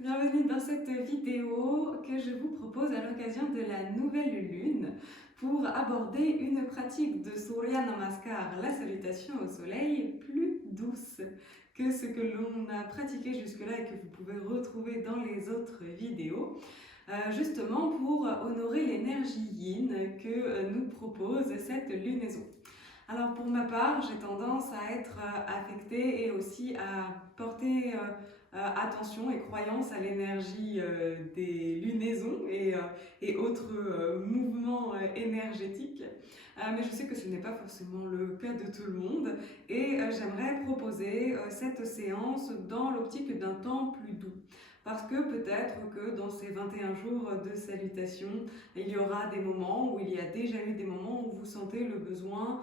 Bienvenue dans cette vidéo que je vous propose à l'occasion de la nouvelle lune pour aborder une pratique de Surya Namaskar, la salutation au soleil, plus douce que ce que l'on a pratiqué jusque-là et que vous pouvez retrouver dans les autres vidéos, justement pour honorer l'énergie yin que nous propose cette lunaison. Alors pour ma part, j'ai tendance à être affectée et aussi à porter attention et croyance à l'énergie des lunaisons et autres mouvements énergétiques. Mais je sais que ce n'est pas forcément le cas de tout le monde et j'aimerais proposer cette séance dans l'optique d'un temps plus doux. Parce que peut-être que dans ces 21 jours de salutation, il y aura des moments où il y a déjà eu des moments où vous sentez le besoin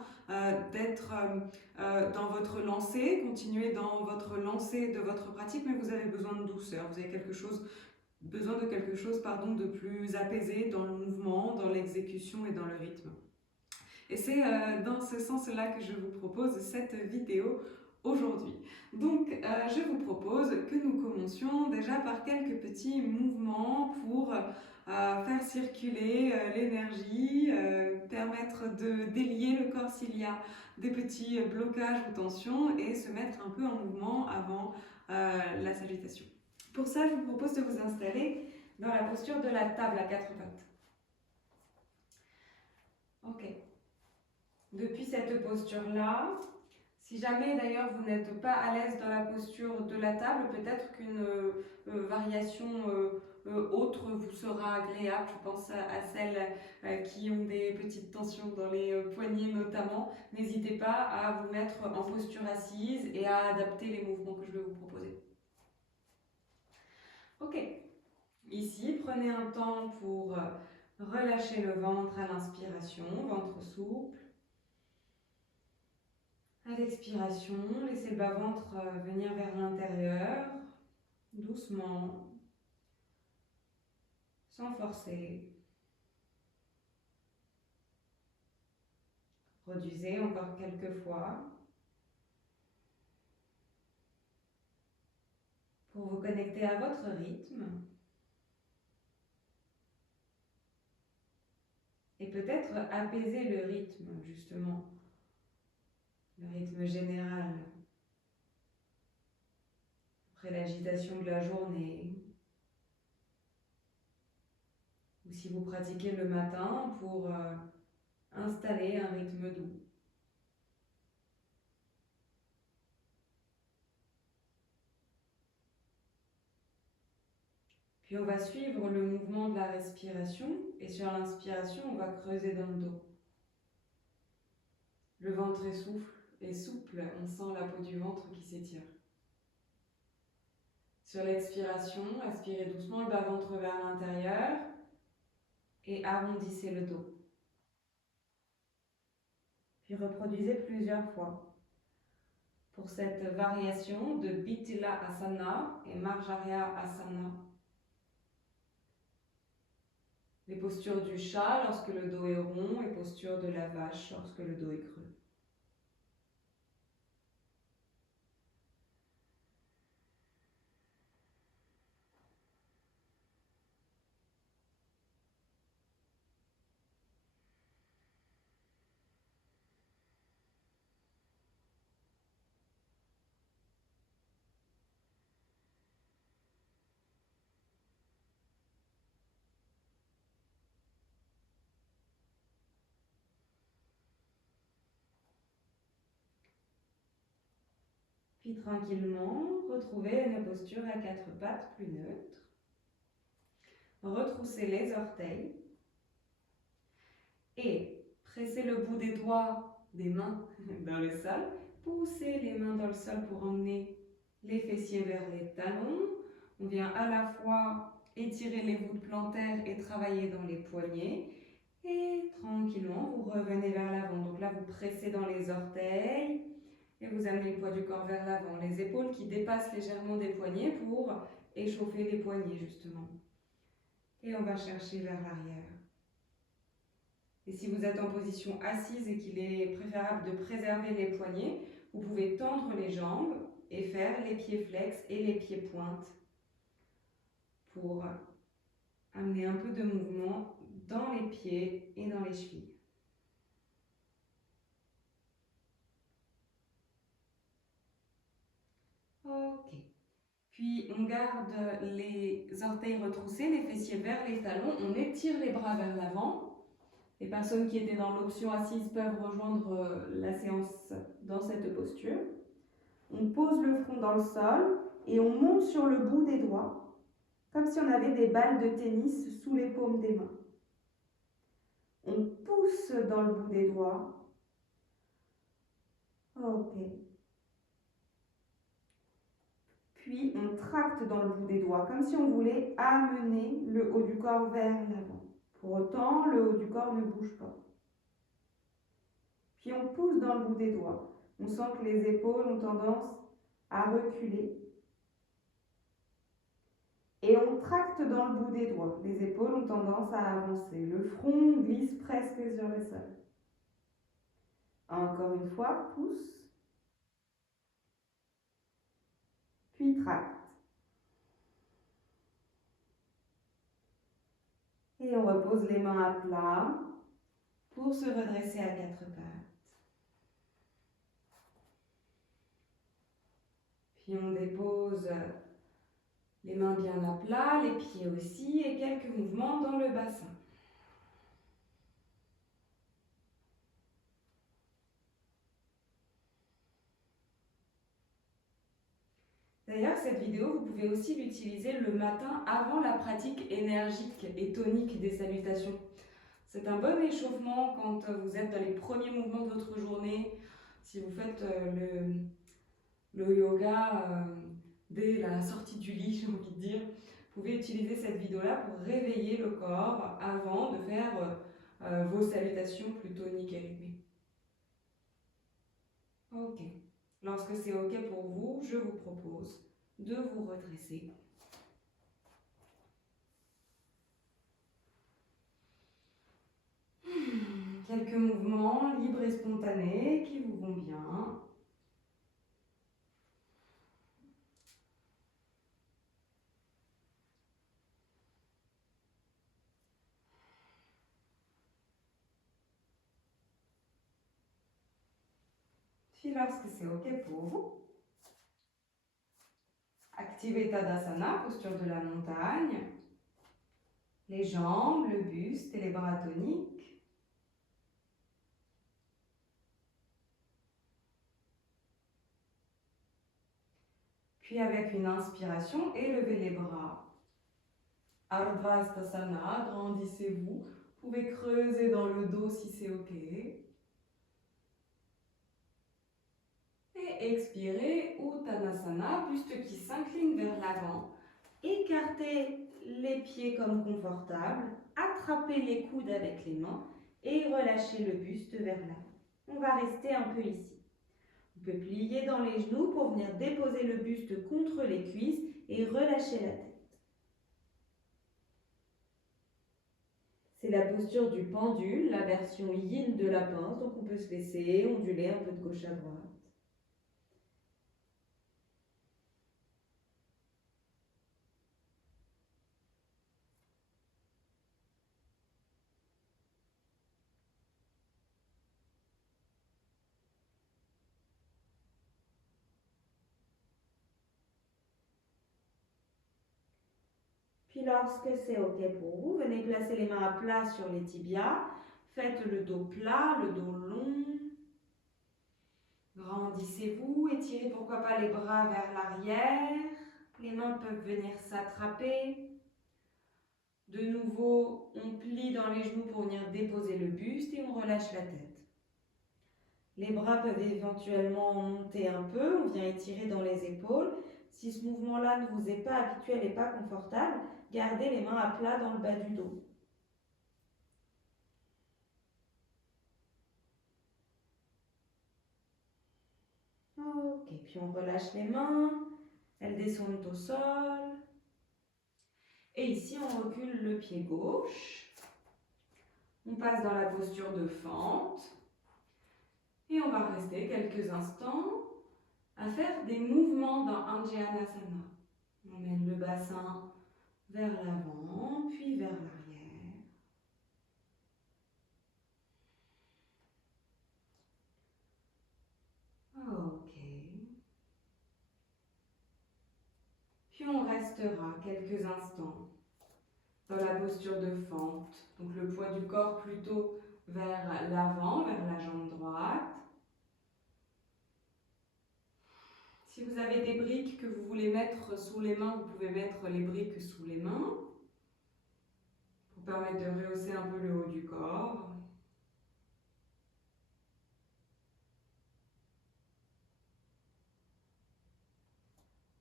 d'être dans votre lancée, continuer dans votre lancée de votre pratique, mais vous avez besoin de douceur, vous avez besoin de quelque chose de plus apaisé dans le mouvement, dans l'exécution et dans le rythme. Et c'est dans ce sens-là que je vous propose cette vidéo aujourd'hui. Donc je vous propose que nous commencions déjà par quelques petits mouvements pour faire circuler l'énergie, permettre de délier le corps s'il y a des petits blocages ou tensions et se mettre un peu en mouvement avant la salutation. Pour ça, je vous propose de vous installer dans la posture de la table à quatre pattes. Ok. Depuis cette posture-là, si jamais d'ailleurs vous n'êtes pas à l'aise dans la posture de la table, peut-être qu'une variation autre vous sera agréable. Je pense à celles qui ont des petites tensions dans les poignets notamment. N'hésitez pas à vous mettre en posture assise et à adapter les mouvements que je vais vous proposer. Ok, ici prenez un temps pour relâcher le ventre à l'inspiration, ventre souple. À l'expiration, laissez le bas-ventre venir vers l'intérieur, doucement, sans forcer. Reduisez encore quelques fois pour vous connecter à votre rythme et peut-être apaiser le rythme, justement, le rythme général. Après l'agitation de la journée, ou si vous pratiquez le matin pour installer un rythme doux. Puis on va suivre le mouvement de la respiration et sur l'inspiration, on va creuser dans le dos. Le ventre est souple, on sent la peau du ventre qui s'étire. Sur l'expiration, aspirez doucement le bas-ventre vers l'intérieur et arrondissez le dos. Puis reproduisez plusieurs fois. Pour cette variation de Bitila Asana et Marjarya Asana. Les postures du chat lorsque le dos est rond et posture de la vache lorsque le dos est creux. Puis tranquillement, retrouvez une posture à quatre pattes plus neutre. Retroussez les orteils et pressez le bout des doigts des mains dans le sol. Poussez les mains dans le sol pour emmener les fessiers vers les talons. On vient à la fois étirer les voûtes plantaires et travailler dans les poignets. Et tranquillement, vous revenez vers l'avant. Donc là, vous pressez dans les orteils et vous amenez le poids du corps vers l'avant. Les épaules qui dépassent légèrement des poignets pour échauffer les poignets, justement. Et on va chercher vers l'arrière. Et si vous êtes en position assise et qu'il est préférable de préserver les poignets, vous pouvez tendre les jambes et faire les pieds flex et les pieds pointes. pour amener un peu de mouvement dans les pieds et dans les chevilles. Ok. Puis on garde les orteils retroussés, les fessiers vers les talons. On étire les bras vers l'avant. Les personnes qui étaient dans l'option assise peuvent rejoindre la séance dans cette posture. On pose le front dans le sol et on monte sur le bout des doigts, comme si on avait des balles de tennis sous les paumes des mains. On pousse dans le bout des doigts. Ok. Puis on tracte dans le bout des doigts, comme si on voulait amener le haut du corps vers l'avant. Pour autant, le haut du corps ne bouge pas. Puis on pousse dans le bout des doigts. On sent que les épaules ont tendance à reculer. Et on tracte dans le bout des doigts. Les épaules ont tendance à avancer. Le front glisse presque sur le sol. Encore une fois, pousse. Puis tracte. Et on repose les mains à plat pour se redresser à quatre pattes. Puis on dépose les mains bien à plat, les pieds aussi, et quelques mouvements dans le bassin. D'ailleurs, cette vidéo, vous pouvez aussi l'utiliser le matin avant la pratique énergique et tonique des salutations. C'est un bon échauffement quand vous êtes dans les premiers mouvements de votre journée. Si vous faites le yoga dès la sortie du lit, j'ai envie de dire, vous pouvez utiliser cette vidéo-là pour réveiller le corps avant de faire vos salutations plus toniques et rythmées. Ok. Lorsque c'est ok pour vous, je vous propose de vous redresser. Quelques mouvements libres et spontanés qui vous vont bien. Puis lorsque c'est ok pour vous, activez Tadasana, posture de la montagne. Les jambes, le buste et les bras toniques. Puis avec une inspiration, élevez les bras. Ardha Hastasana, grandissez-vous. Vous pouvez creuser dans le dos si c'est ok. Et expirez, Uttanasana, buste qui s'incline vers l'avant. Écartez les pieds comme confortable. Attrapez les coudes avec les mains et relâchez le buste vers l'avant. On va rester un peu ici. On peut plier dans les genoux pour venir déposer le buste contre les cuisses et relâcher la tête. C'est la posture du pendule, la version yin de la pince, donc on peut se laisser onduler un peu de gauche à droite. Puis lorsque c'est ok pour vous, venez placer les mains à plat sur les tibias. Faites le dos plat, le dos long. Grandissez-vous, étirez pourquoi pas les bras vers l'arrière. Les mains peuvent venir s'attraper. De nouveau, on plie dans les genoux pour venir déposer le buste et on relâche la tête. Les bras peuvent éventuellement monter un peu, on vient étirer dans les épaules. Si ce mouvement-là ne vous est pas habituel et pas confortable, gardez les mains à plat dans le bas du dos. Ok, puis on relâche les mains, elles descendent au sol. Et ici, on recule le pied gauche. On passe dans la posture de fente. Et on va rester quelques instants à faire des mouvements dans Anjaneyasana. On mène le bassin vers l'avant, puis vers l'arrière. Ok. Puis on restera quelques instants dans la posture de fente. Donc le poids du corps plutôt vers l'avant, vers la jambe droite. Si vous avez des briques que vous voulez mettre sous les mains, vous pouvez mettre les briques sous les mains pour permettre de rehausser un peu le haut du corps.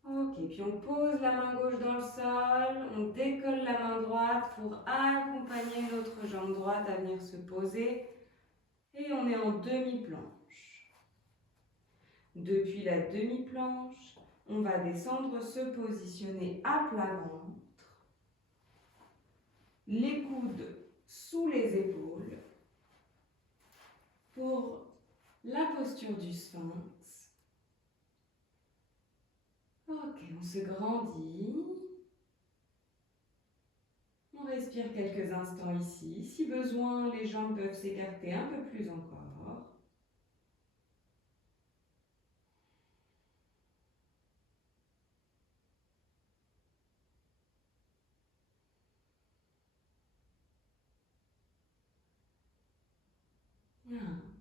Ok, puis on pose la main gauche dans le sol, on décolle la main droite pour accompagner notre jambe droite à venir se poser et on est en demi-planche. Depuis la demi-planche, on va descendre, se positionner à plat ventre, les coudes sous les épaules pour la posture du sphinx. Ok, on se grandit. On respire quelques instants ici. Si besoin, les jambes peuvent s'écarter un peu plus encore.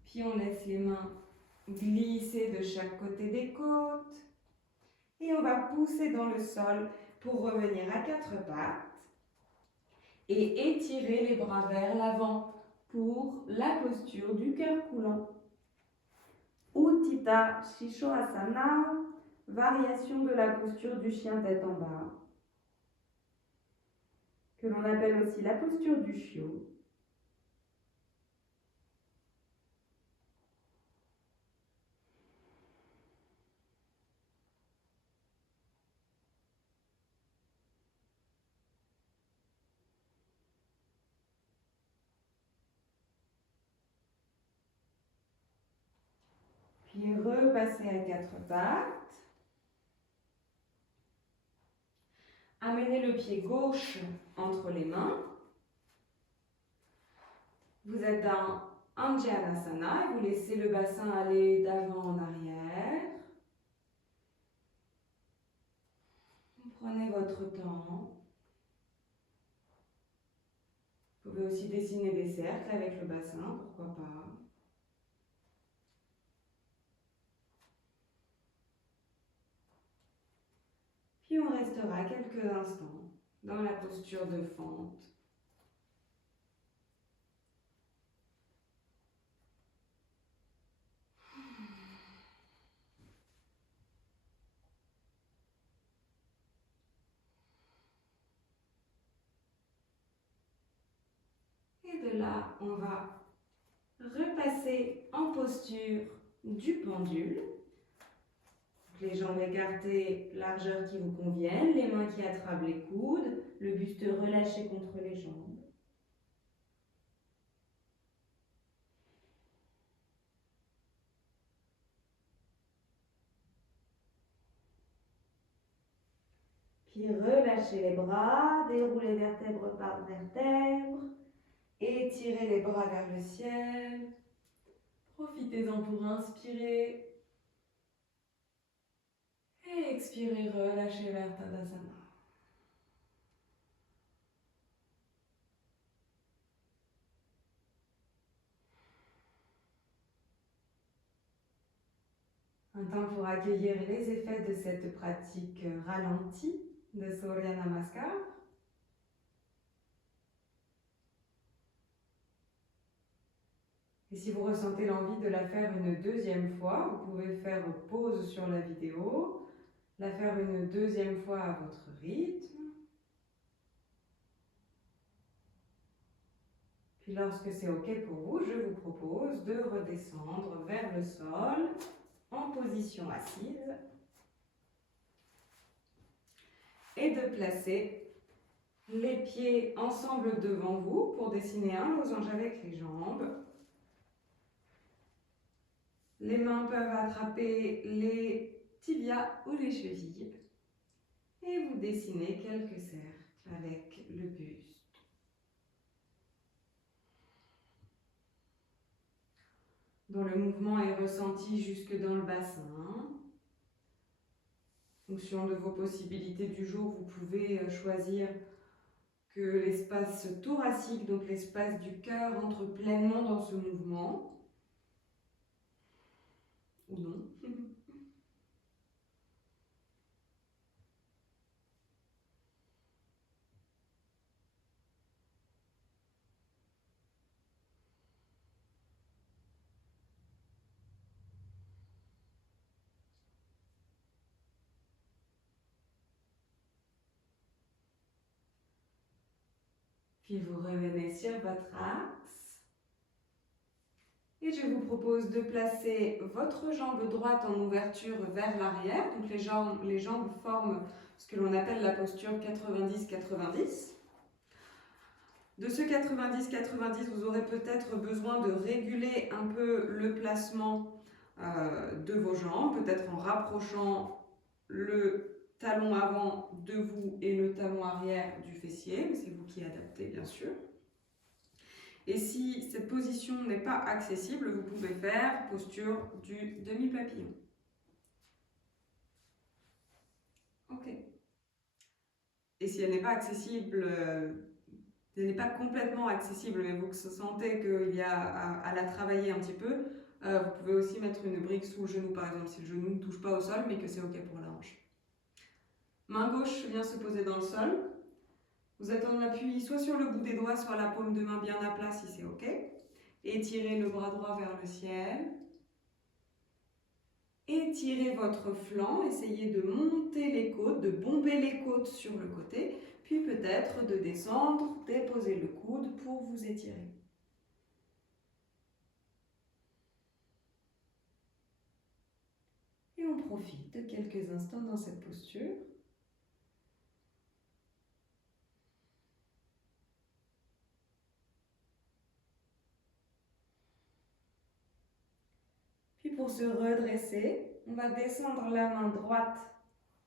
Puis on laisse les mains glisser de chaque côté des côtes. Et on va pousser dans le sol pour revenir à quatre pattes. Et étirer les bras vers l'avant pour la posture du cœur coulant. Utthita Shishosana, variation de la posture du chien tête en bas, que l'on appelle aussi la posture du chiot. Puis repasser à quatre pattes. Amenez le pied gauche entre les mains. Vous êtes dans Anjanasana et vous laissez le bassin aller d'avant en arrière. Vous prenez votre temps. Vous pouvez aussi dessiner des cercles avec le bassin, pourquoi pas. Puis on restera quelques instants dans la posture de fente. Et de là, on va repasser en posture du pendule. Les jambes écartées, largeur qui vous convienne, les mains qui attrapent les coudes, le buste relâché contre les jambes. Puis relâchez les bras, déroulez vertèbre par vertèbre, étirez les bras vers le ciel. Profitez-en pour inspirer. Et expirez, relâchez vers Tadasana. Un temps pour accueillir les effets de cette pratique ralentie de Surya Namaskar. Et si vous ressentez l'envie de la faire une deuxième fois, vous pouvez faire pause sur la vidéo, la faire une deuxième fois à votre rythme. Puis lorsque c'est OK pour vous, je vous propose de redescendre vers le sol en position assise et de placer les pieds ensemble devant vous pour dessiner un losange avec les jambes. Les mains peuvent attraper les tibias ou les chevilles et vous dessinez quelques cercles. avec le buste. Dont le mouvement est ressenti jusque dans le bassin. En fonction de vos possibilités du jour, vous pouvez choisir que l'espace thoracique, donc l'espace du cœur, entre pleinement dans ce mouvement. Ou non. Puis vous revenez sur votre axe. Et je vous propose de placer votre jambe droite en ouverture vers l'arrière. Donc les jambes forment ce que l'on appelle la posture 90-90. De ce 90-90, vous aurez peut-être besoin de réguler un peu le placement de vos jambes, peut-être en rapprochant le talon avant de vous et le talon arrière du fessier, mais c'est vous qui adaptez bien sûr. Et si cette position n'est pas accessible, vous pouvez faire posture du demi-papillon. Ok. Et si elle n'est pas accessible, elle n'est pas complètement accessible, mais vous sentez qu'il y a à la travailler un petit peu, vous pouvez aussi mettre une brique sous le genou, par exemple, si le genou ne touche pas au sol, mais que c'est ok pour la hanche. Main gauche vient se poser dans le sol. Vous êtes en appui soit sur le bout des doigts, soit la paume de main bien à plat si c'est ok. Étirez le bras droit vers le ciel. Étirez votre flanc, essayez de monter les côtes, de bomber les côtes sur le côté, puis peut-être de descendre, déposer le coude pour vous étirer. Et on profite de quelques instants dans cette posture. Puis pour se redresser, on va descendre la main droite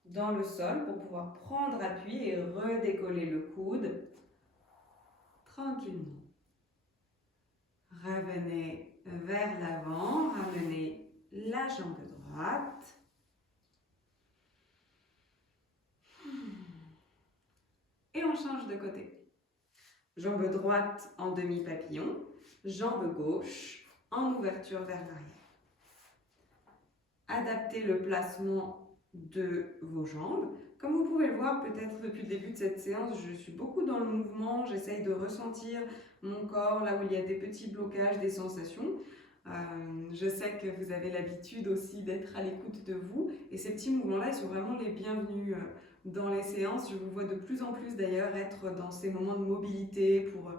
dans le sol pour pouvoir prendre appui et redécoller le coude tranquillement. Revenez vers l'avant, ramenez la jambe droite. Et on change de côté. Jambe droite en demi-papillon, jambe gauche en ouverture vers l'arrière. Adaptez le placement de vos jambes. Comme vous pouvez le voir peut-être depuis le début de cette séance, je suis beaucoup dans le mouvement, j'essaye de ressentir mon corps là où il y a des petits blocages, des sensations. Je sais que vous avez l'habitude aussi d'être à l'écoute de vous et ces petits mouvements-là, ils sont vraiment les bienvenus dans les séances. Je vous vois de plus en plus d'ailleurs être dans ces moments de mobilité pour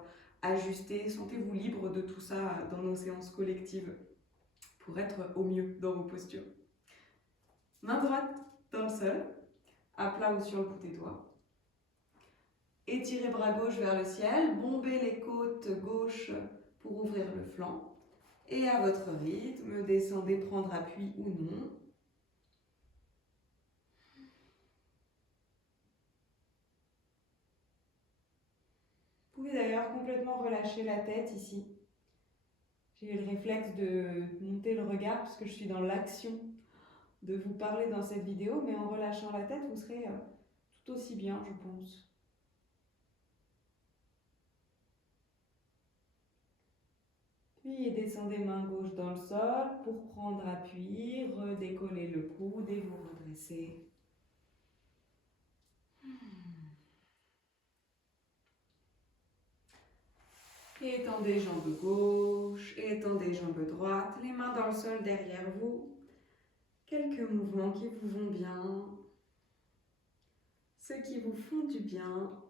ajuster. Sentez-vous libre de tout ça dans nos séances collectives pour être au mieux dans vos postures. Main droite dans le sol, à plat ou sur le bout des doigts. Étirez bras gauche vers le ciel, bombez les côtes gauche pour ouvrir le flanc. Et à votre rythme, descendez prendre appui ou non. Vous pouvez d'ailleurs complètement relâcher la tête ici. J'ai eu le réflexe de monter le regard parce que je suis dans l'action de vous parler dans cette vidéo, mais en relâchant la tête, vous serez tout aussi bien, je pense. Puis descendez main gauche dans le sol pour prendre appui, redécoller le coude et vous redresser. Et étendez jambes gauche, et étendez jambes droite, les mains dans le sol derrière vous. Quelques mouvements qui vous vont bien, ceux qui vous font du bien.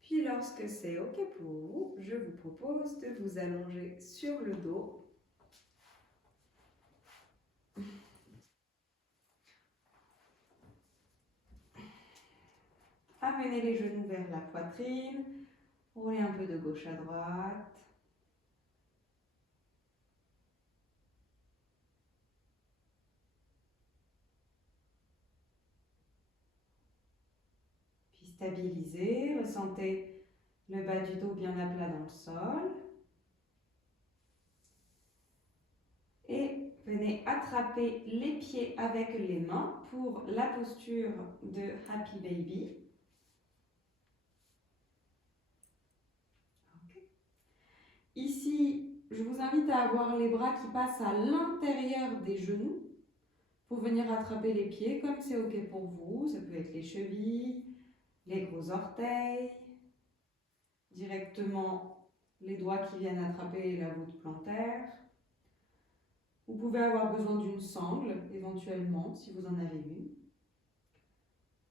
Puis lorsque c'est ok pour vous, je vous propose de vous allonger sur le dos. Amenez les genoux vers la poitrine, Roulez un peu de gauche à droite. Puis stabilisez, ressentez le bas du dos bien à plat dans le sol. Et venez attraper les pieds avec les mains pour la posture de Happy Baby. Okay. Ici, je vous invite à avoir les bras qui passent à l'intérieur des genoux pour venir attraper les pieds comme c'est ok pour vous. Ça peut être les chevilles, les gros orteils, directement les doigts qui viennent attraper la voûte plantaire. Vous pouvez avoir besoin d'une sangle éventuellement si vous en avez une.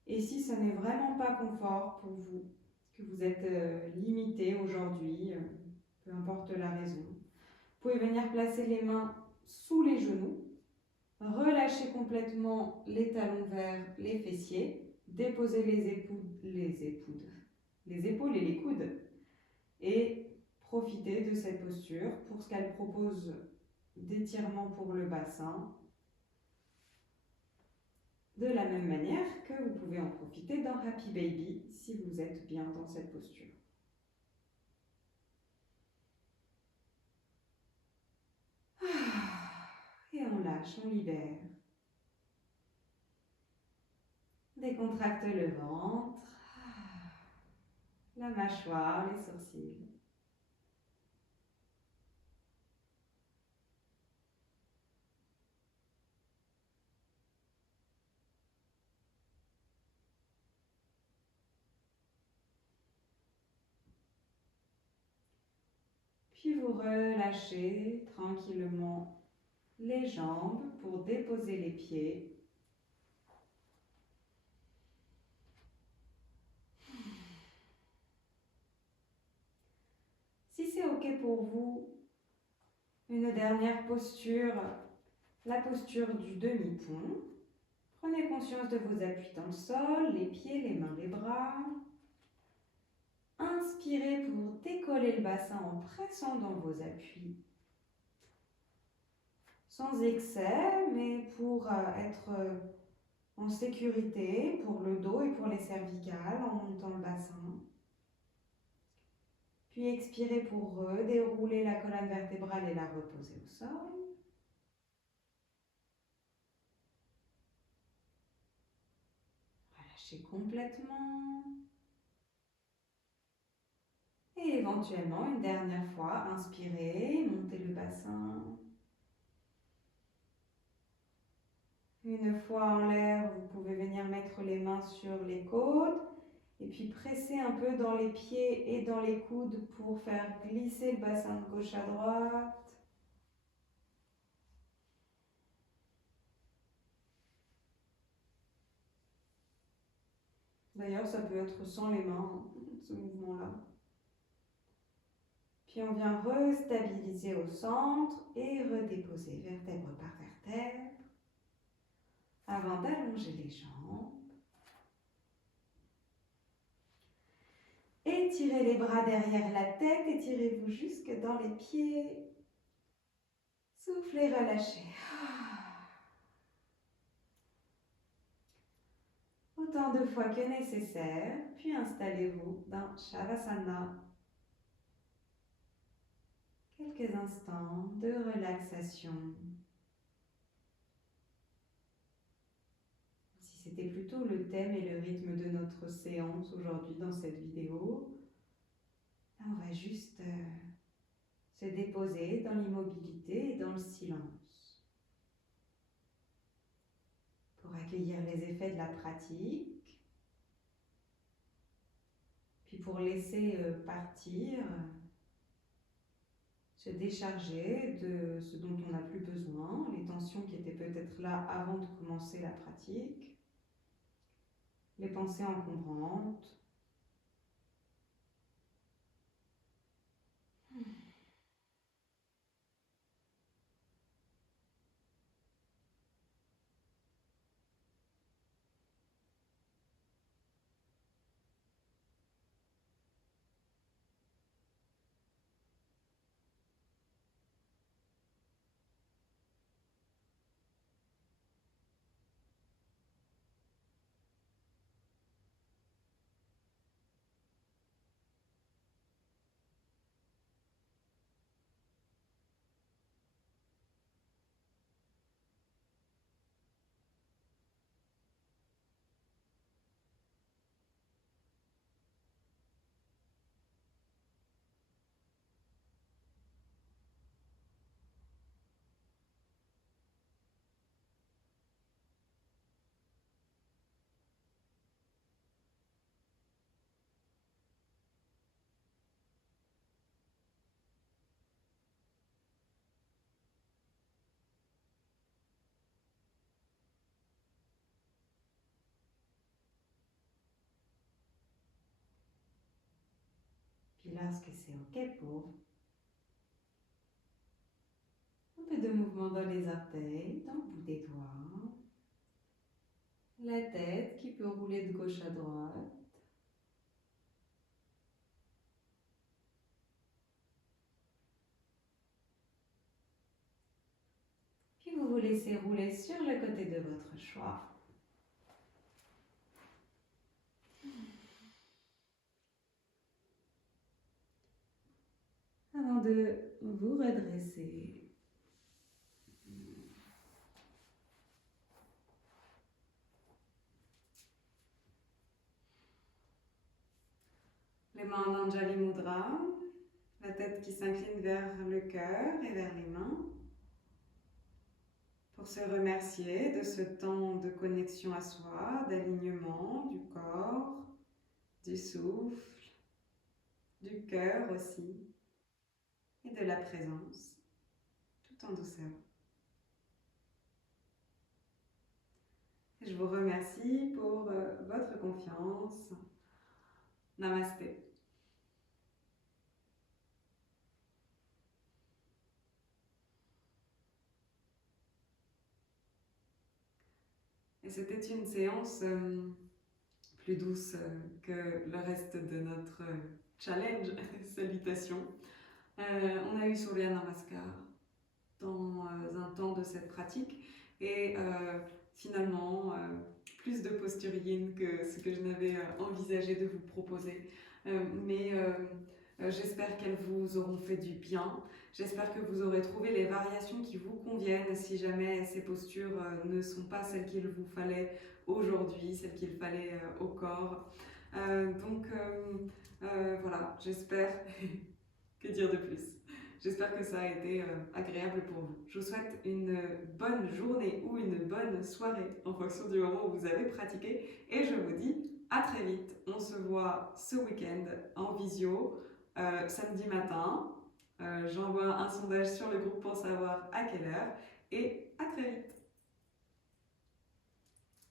Et si ce n'est vraiment pas confort pour vous, que vous êtes limité aujourd'hui, peu importe la raison, vous pouvez venir placer les mains sous les genoux, relâcher complètement les talons vers les fessiers, déposer les épaules et les coudes et profiter de cette posture pour ce qu'elle propose d'étirement pour le bassin, de la même manière que vous pouvez en profiter dans Happy Baby si vous êtes bien dans cette posture. Et on lâche, on libère. Décontracte le ventre, la mâchoire, les sourcils. Puis vous relâchez tranquillement les jambes pour déposer les pieds. Si c'est ok pour vous, une dernière posture, la posture du demi-pont. Prenez conscience de vos appuis dans le sol, les pieds, les mains, les bras. Inspirez pour décoller le bassin en pressant dans vos appuis. Sans excès, mais pour être en sécurité pour le dos et pour les cervicales en montant le bassin. Puis expirez pour dérouler la colonne vertébrale et la reposer au sol. Relâchez complètement. Et éventuellement, une dernière fois, inspirez, montez le bassin. Une fois en l'air, vous pouvez venir mettre les mains sur les côtes et puis presser un peu dans les pieds et dans les coudes pour faire glisser le bassin de gauche à droite. D'ailleurs, ça peut être sans les mains, ce mouvement-là. Puis on vient restabiliser au centre et redéposer vertèbre par vertèbre avant d'allonger les jambes. Étirez les bras derrière la tête, étirez-vous jusque dans les pieds. Soufflez, relâchez. Autant de fois que nécessaire, puis installez-vous dans Shavasana. Quelques instants de relaxation. Si c'était plutôt le thème et le rythme de notre séance aujourd'hui dans cette vidéo, là on va juste se déposer dans l'immobilité et dans le silence pour accueillir les effets de la pratique, puis pour laisser partir, se décharger de ce dont on n'a plus besoin, les tensions qui étaient peut-être là avant de commencer la pratique, les pensées encombrantes. lorsque c'est OK pour, un peu de mouvement dans les orteils, dans le bout des doigts. La tête qui peut rouler de gauche à droite. Puis vous vous laissez rouler sur le côté de votre choix. Avant de vous redresser. Les mains en Anjali Mudra, la tête qui s'incline vers le cœur et vers les mains. Pour se remercier de ce temps de connexion à soi, d'alignement du corps, du souffle, du cœur aussi, et de la présence, tout en douceur. Et je vous remercie pour votre confiance. Namasté. Et c'était une séance plus douce que le reste de notre challenge, salutation. On a eu Surya Namaskar dans un temps de cette pratique et finalement plus de posture yin que ce que je n'avais envisagé de vous proposer. Mais j'espère qu'elles vous auront fait du bien. J'espère que vous aurez trouvé les variations qui vous conviennent si jamais ces postures ne sont pas celles qu'il vous fallait aujourd'hui, celles qu'il fallait au corps. Voilà, j'espère. Que dire de plus? J'espère que ça a été agréable pour vous. Je vous souhaite une bonne journée ou une bonne soirée en fonction du moment où vous avez pratiqué et je vous dis à très vite. On se voit ce week-end en visio, samedi matin. J'envoie un sondage sur le groupe pour savoir à quelle heure et à très vite.